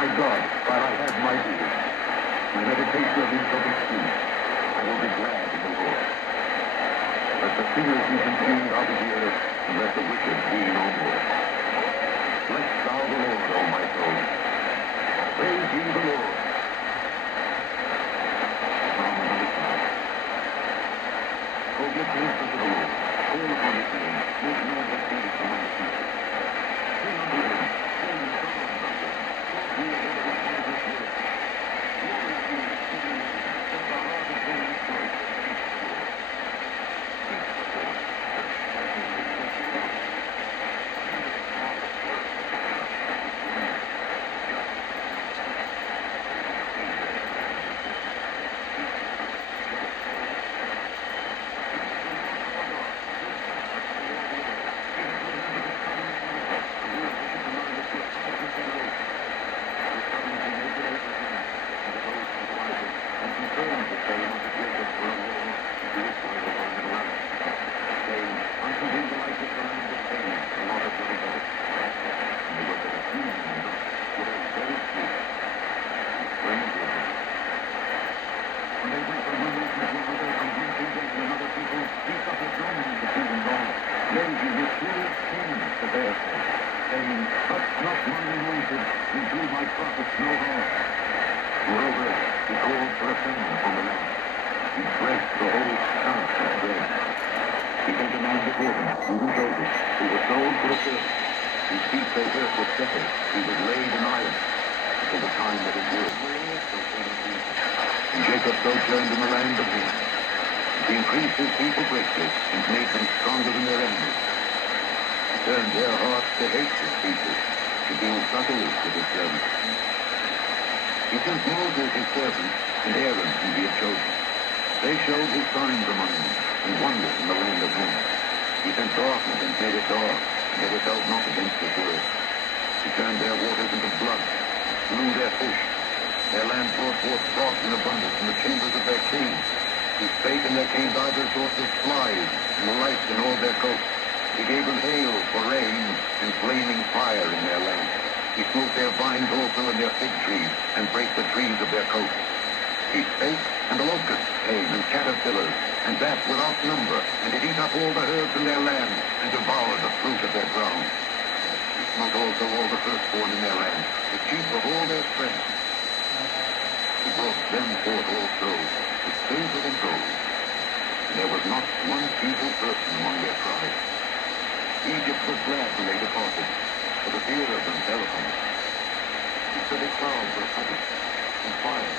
my God, while I have my being, my meditation of these open streets, I will be glad in the Lord. Let the sinners be consumed out of the earth, and let the wicked be no more. Bless thou the Lord, O my soul. Praise ye the Lord. Psalm 105. Oh, give thanks unto the Lord. Call upon his name. Make known his deeds among the people. Sing unto him. Sing the song unto him. He is ever the Lord of his word. Glory to you, sing ye. Let the heart of them rejoice. Fire